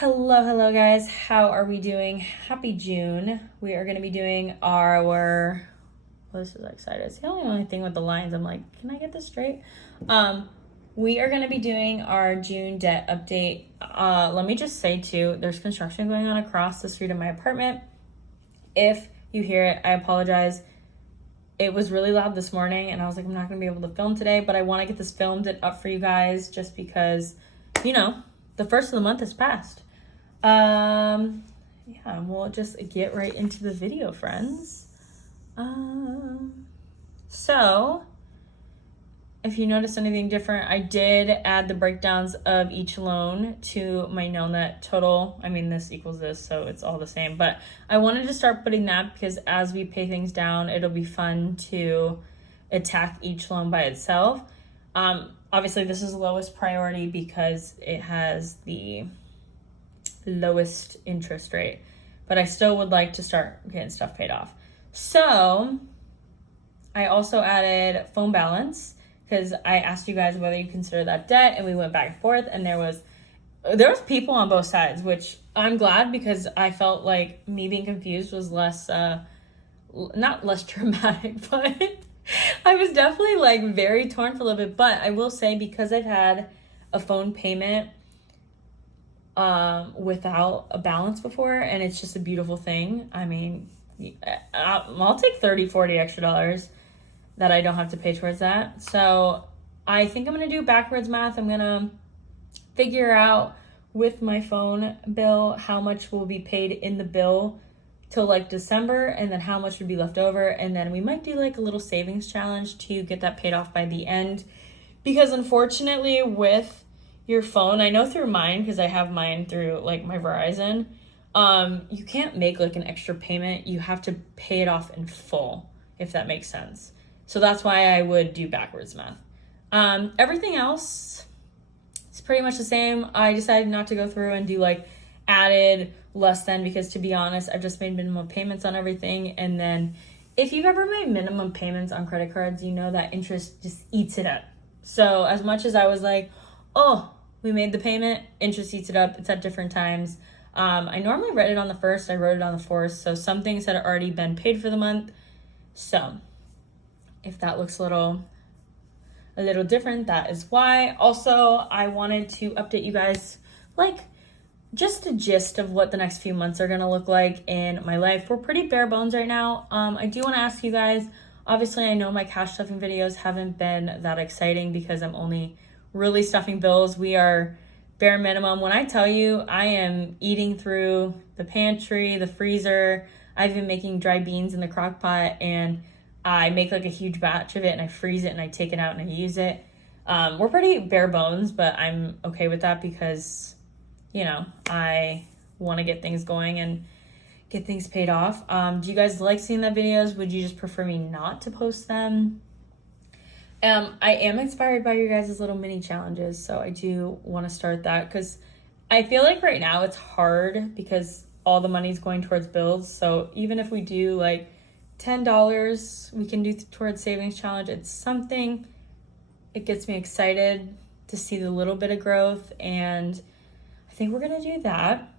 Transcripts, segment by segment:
Hello guys. How are we doing? Happy June. We are going to be doing well, this is exciting. It's the only thing with the lines. I'm like, can I get this straight? We are going to be doing our June debt update. Let me just say too, there's construction going on across the street of my apartment. If you hear it, I apologize. It was really loud this morning and I was like, I'm not going to be able to film today, but I want to get this filmed and up for you guys just because, the first of the month has passed. Yeah, we'll just get right into the video, friends. So if you notice anything different, I did add the breakdowns of each loan to my no net total. I mean, this equals this, so it's all the same, but I wanted to start putting that because as we pay things down, it'll be fun to attack each loan by itself. Obviously this is the lowest priority because it has the lowest interest rate, but I still would like to start getting stuff paid off. So I also added phone balance because I asked you guys whether you consider that debt, and we went back and forth, and there was people on both sides, which I'm glad because I felt like me being confused was not less dramatic, but I was definitely like very torn for a little bit. But I will say, because I've had a phone payment without a balance before, and it's just a beautiful thing. I mean, I'll take $30-40 extra dollars that I don't have to pay towards that. So I think I'm gonna do backwards math. I'm gonna figure out with my phone bill how much will be paid in the bill till like December, and then how much would be left over, and then we might do like a little savings challenge to get that paid off by the end. Because unfortunately with your phone, I know through mine, because I have mine through like my Verizon, you can't make like an extra payment. You have to pay it off in full, if that makes sense. So that's why I would do backwards math. Everything else is pretty much the same. I decided not to go through and do like added less than, because to be honest, I've just made minimum payments on everything. And then if you've ever made minimum payments on credit cards, you know that interest just eats it up. So as much as I was like, oh, we made the payment, interest eats it up. It's at different times. I normally write it on the 1st. I wrote it on the 4th. So some things had already been paid for the month. So if that looks a little different, that is why. Also, I wanted to update you guys, like just a gist of what the next few months are going to look like in my life. We're pretty bare bones right now. I do want to ask you guys, obviously I know my cash stuffing videos haven't been that exciting because I'm only really stuffing bills. We are bare minimum. When I tell you I am eating through the pantry, the freezer, I've been making dry beans in the crock pot, and I make like a huge batch of it and I freeze it and I take it out and I use it. We're pretty bare bones, but I'm okay with that because, I want to get things going and get things paid off. Do you guys like seeing the videos? Would you just prefer me not to post them? I am inspired by your guys' little mini challenges, so I do want to start that because I feel like right now it's hard because all the money's going towards bills. So even if we do like $10 we can do towards savings challenge, it's something. It gets me excited to see the little bit of growth, and I think we're gonna do that.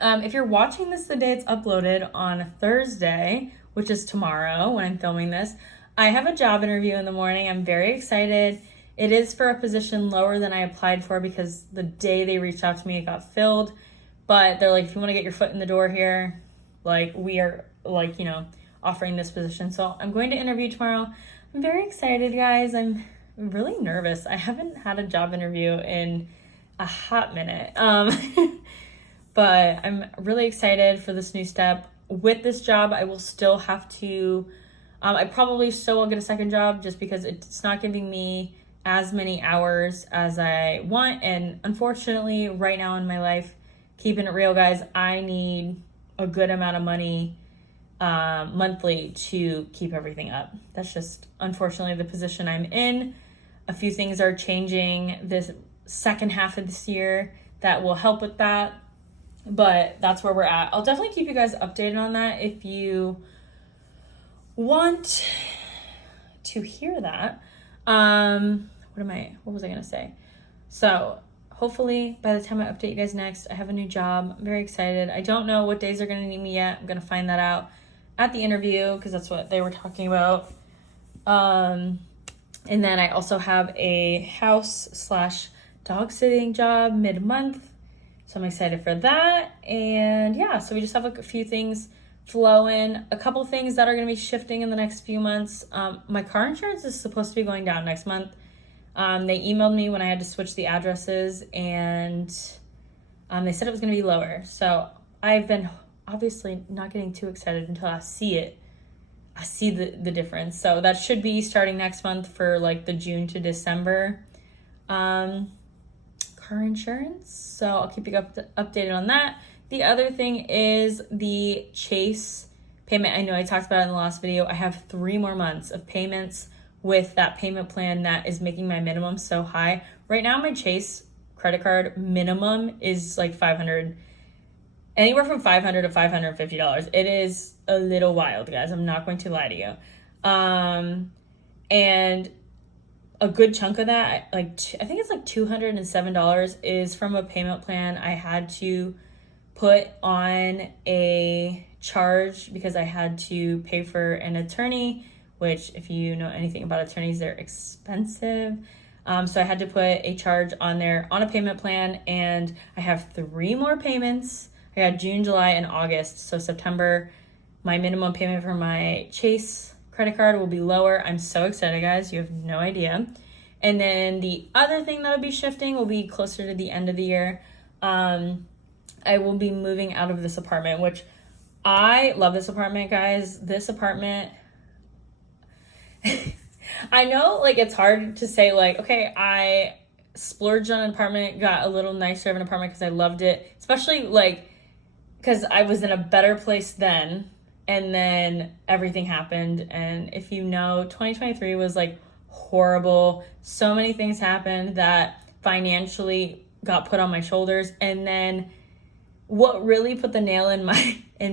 If you're watching this the day it's uploaded on Thursday, which is tomorrow when I'm filming this, I have a job interview in the morning. I'm very excited. It is for a position lower than I applied for because the day they reached out to me, it got filled. But they're like, if you want to get your foot in the door here, like we are like, offering this position. So I'm going to interview tomorrow. I'm very excited, guys. I'm really nervous. I haven't had a job interview in a hot minute. But I'm really excited for this new step. With this job, I will still have to, I probably still will get a second job just because it's not giving me as many hours as I want. And unfortunately, right now in my life, keeping it real, guys, I need a good amount of money monthly to keep everything up. That's just unfortunately the position I'm in. A few things are changing this second half of this year that will help with that, but that's where we're at. I'll definitely keep you guys updated on that if you want to hear that. What was I gonna say? So hopefully by the time I update you guys next, I have a new job. I'm very excited. I don't know what days they're going to need me yet. I'm going to find that out at the interview because that's what they were talking about. And then I also have a house/dog sitting job mid-month. So I'm excited for that. And yeah, so we just have a few things flowing. A couple things that are going to be shifting in the next few months. My car insurance is supposed to be going down next month. They emailed me when I had to switch the addresses, and they said it was going to be lower. So I've been obviously not getting too excited until I see it. I see the difference. So that should be starting next month for like the June to December car insurance. So I'll keep you updated on that. The other thing is the Chase payment. I know I talked about it in the last video. I have 3 more months of payments with that payment plan that is making my minimum so high. Right now, my Chase credit card minimum is like $500, anywhere from $500 to $550. It is a little wild, guys. I'm not going to lie to you. And a good chunk of that, I think it's like $207, is from a payment plan I had to put on a charge because I had to pay for an attorney, which if you know anything about attorneys, they're expensive. So I had to put a charge on there on a payment plan, and I have 3 more payments. I got June, July, and August. So September, my minimum payment for my Chase credit card will be lower. I'm so excited, guys. You have no idea. And then the other thing that'll be shifting will be closer to the end of the year. I will be moving out of this apartment, which I love this apartment, guys. This apartment, I know like it's hard to say like, okay, I splurged on an apartment, got a little nicer of an apartment because I loved it, especially like because I was in a better place then, and then everything happened. And if you know, 2023 was like horrible. So many things happened that financially got put on my shoulders. And then what really put the nail in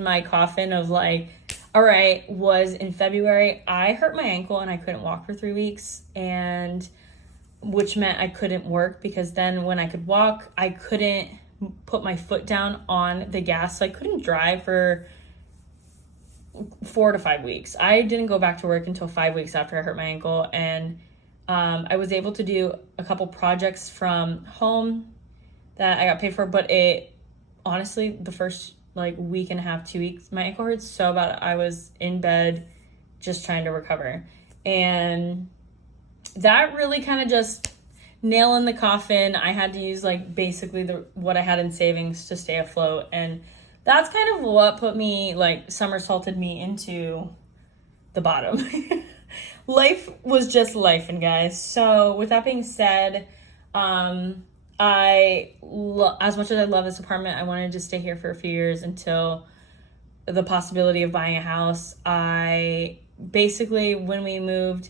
my coffin of like, all right, was in February, I hurt my ankle and I couldn't walk for 3 weeks, and which meant I couldn't work because then when I could walk, I couldn't put my foot down on the gas. So I couldn't drive for 4 to 5 weeks. I didn't go back to work until 5 weeks after I hurt my ankle. And I was able to do a couple projects from home that I got paid for, but it honestly, the first like week and a half, 2 weeks, my ankle hurts so bad. I was in bed just trying to recover. And that really kind of just nail in the coffin. I had to use like basically what I had in savings to stay afloat. And that's kind of what put me, like somersaulted me into the bottom. Life was just life, and guys. So with that being said, as much as I love this apartment, I wanted to stay here for a few years until the possibility of buying a house. I basically, when we moved,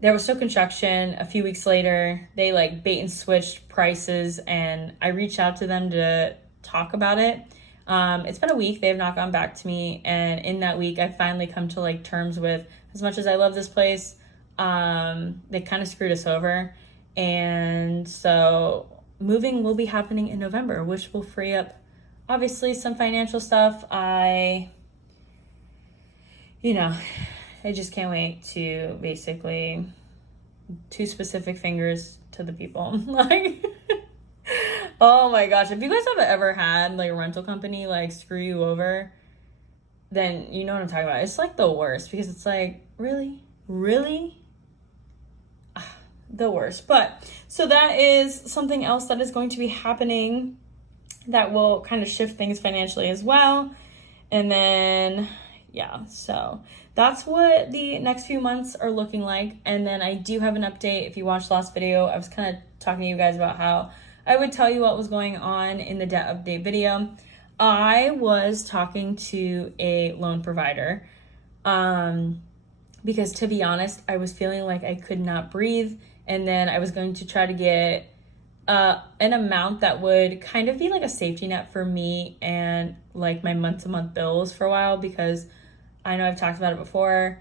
there was still construction. A few weeks later, they like bait and switched prices, and I reached out to them to talk about it. It's been a week. They have not gone back to me. And in that week, I finally come to like terms with, as much as I love this place, they kind of screwed us over. And so moving will be happening in November, which will free up obviously some financial stuff. I just can't wait to basically 2 specific fingers to the people. Like, oh my gosh, if you guys have ever had like a rental company like screw you over, then you know what I'm talking about. It's like the worst, because it's like, really? The worst. But so that is something else that is going to be happening that will kind of shift things financially as well. And then yeah, so that's what the next few months are looking like. And then I do have an update. If you watched the last video, I was kind of talking to you guys about how I would tell you what was going on in the debt update video. I was talking to a loan provider because, to be honest, I was feeling like I could not breathe. And then I was going to try to get an amount that would kind of be like a safety net for me and like my month-to-month bills for a while, because I know I've talked about it before.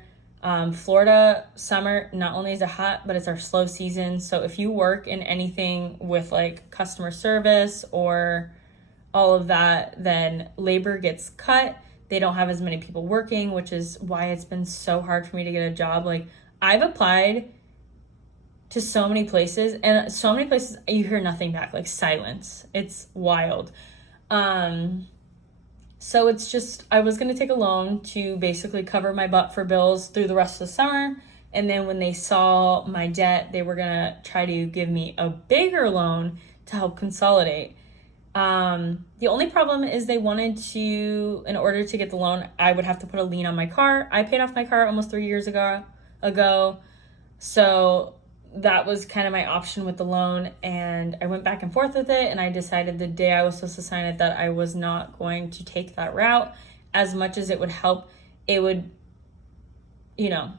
Florida summer, not only is it hot, but it's our slow season. So if you work in anything with like customer service or all of that, then labor gets cut. They don't have as many people working, which is why it's been so hard for me to get a job. Like, I've applied to so many places, and so many places you hear nothing back, like silence. It's wild. So it's just, I was going to take a loan to basically cover my butt for bills through the rest of the summer. And then when they saw my debt, they were going to try to give me a bigger loan to help consolidate. The only problem is they wanted to, in order to get the loan, I would have to put a lien on my car. I paid off my car almost 3 years ago. So that was kind of my option with the loan, and I went back and forth with it, and I decided the day I was supposed to sign it that I was not going to take that route. As much as it would help, it would, and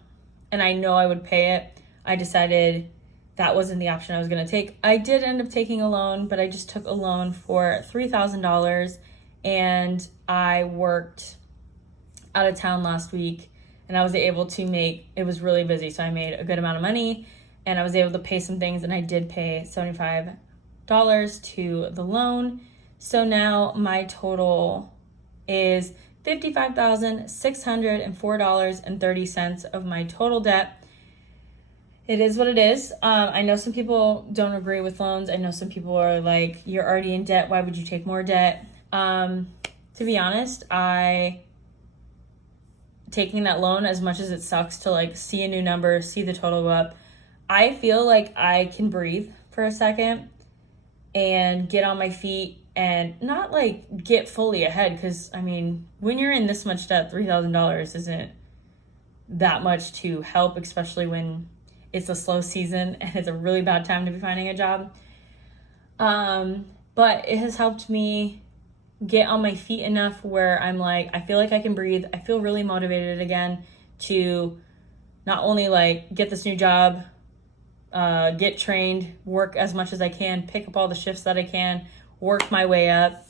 I know I would pay it. I decided that wasn't the option I was going to take. I did end up taking a loan, but I just took a loan for $3,000, and I worked out of town last week, and I was able to it was really busy, so I made a good amount of money, and I was able to pay some things, and I did pay $75 to the loan. So now my total is $55,604.30 of my total debt. It is what it is. I know some people don't agree with loans. I know some people are like, you're already in debt, why would you take more debt? To be honest, taking that loan, as much as it sucks to like see a new number, see the total go up, I feel like I can breathe for a second and get on my feet and not like get fully ahead. Because I mean, when you're in this much debt, $3,000 isn't that much to help, especially when it's a slow season and it's a really bad time to be finding a job. But it has helped me get on my feet enough where I'm like, I feel like I can breathe. I feel really motivated again to not only like get this new job, get trained, work as much as I can, pick up all the shifts that I can, work my way up,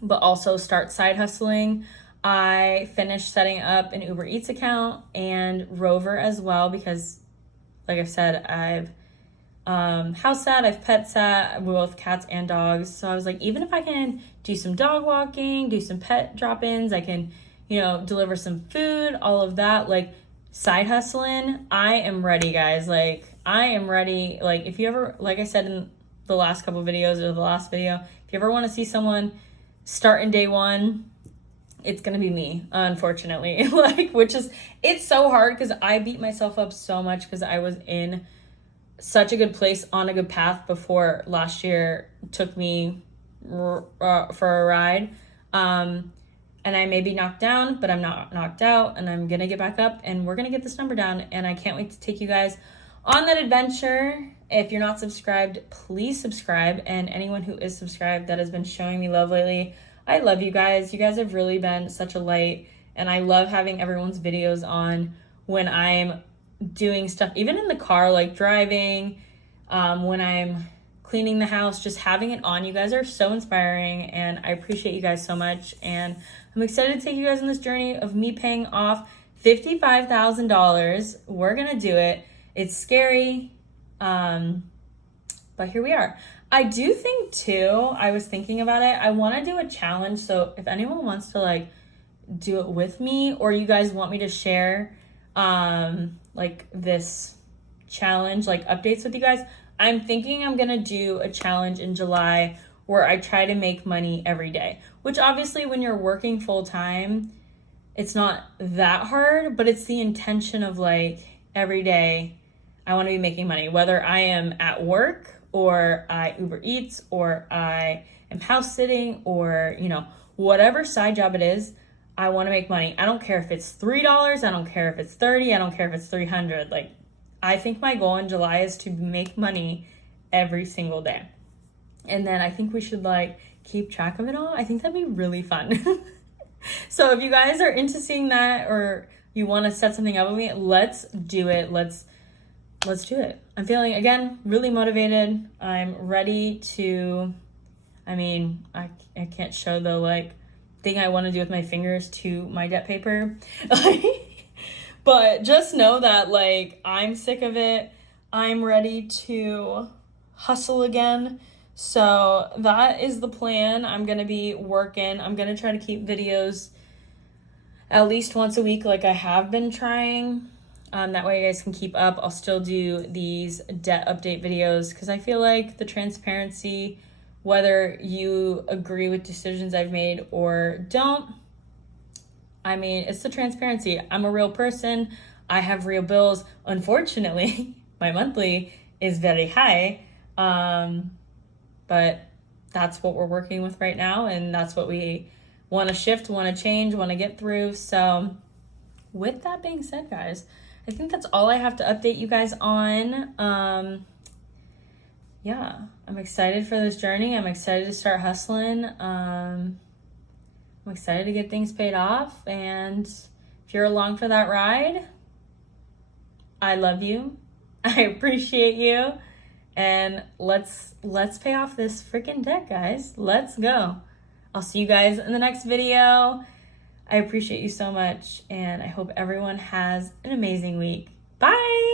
but also start side hustling. I finished setting up an Uber Eats account and Rover as well, because like I've said, I've house sat, I've pet sat, both cats and dogs. So I was like, even if I can do some dog walking, do some pet drop-ins, I can, deliver some food, all of that, like side hustling, I am ready, guys. Like, I am ready. Like, if you ever, like I said in the last couple videos or the last video, if you ever want to see someone start in day one, it's going to be me, unfortunately. It's so hard because I beat myself up so much because I was in such a good place, on a good path before last year took me for a ride. And I may be knocked down, but I'm not knocked out, and I'm going to get back up, and we're going to get this number down, and I can't wait to take you guys on that adventure. If you're not subscribed, please subscribe, and anyone who is subscribed that has been showing me love lately, I love you guys. You guys have really been such a light, and I love having everyone's videos on when I'm doing stuff, even in the car, like driving, when I'm cleaning the house, just having it on. You guys are so inspiring, and I appreciate you guys so much, and I'm excited to take you guys on this journey of me paying off $55,000. We're gonna do it. It's scary, but here we are. I do think too, I was thinking about it, I want to do a challenge. So if anyone wants to like do it with me, or you guys want me to share like this challenge, like updates with you guys, I'm thinking I'm gonna do a challenge in July where I try to make money every day, which obviously when you're working full time, it's not that hard, but it's the intention of like every day I want to be making money, whether I am at work or I Uber Eats or I am house sitting or, whatever side job it is, I want to make money. I don't care if it's $3, I don't care if it's $30, I don't care if it's $300. Like, I think my goal in July is to make money every single day. And then I think we should like keep track of it all. I think that'd be really fun. So if you guys are into seeing that, or you want to set something up with me, let's do it. Let's do it. I'm feeling, again, really motivated. I'm ready to, I can't show the like thing I want to do with my fingers to my debt paper. But just know that, like, I'm sick of it. I'm ready to hustle again. So that is the plan. I'm going to be working. I'm going to try to keep videos at least once a week like I have been trying. That way you guys can keep up. I'll still do these debt update videos because I feel like the transparency, whether you agree with decisions I've made or don't, I mean, it's the transparency. I'm a real person. I have real bills. Unfortunately, my monthly is very high. But that's what we're working with right now. And that's what we want to shift, want to change, want to get through. So with that being said, guys, I think that's all I have to update you guys on. Yeah, I'm excited for this journey. I'm excited to start hustling. I'm excited to get things paid off. And if you're along for that ride, I love you. I appreciate you. And let's pay off this freaking debt, guys. Let's go. I'll see you guys in the next video. I appreciate you so much, and I hope everyone has an amazing week. Bye!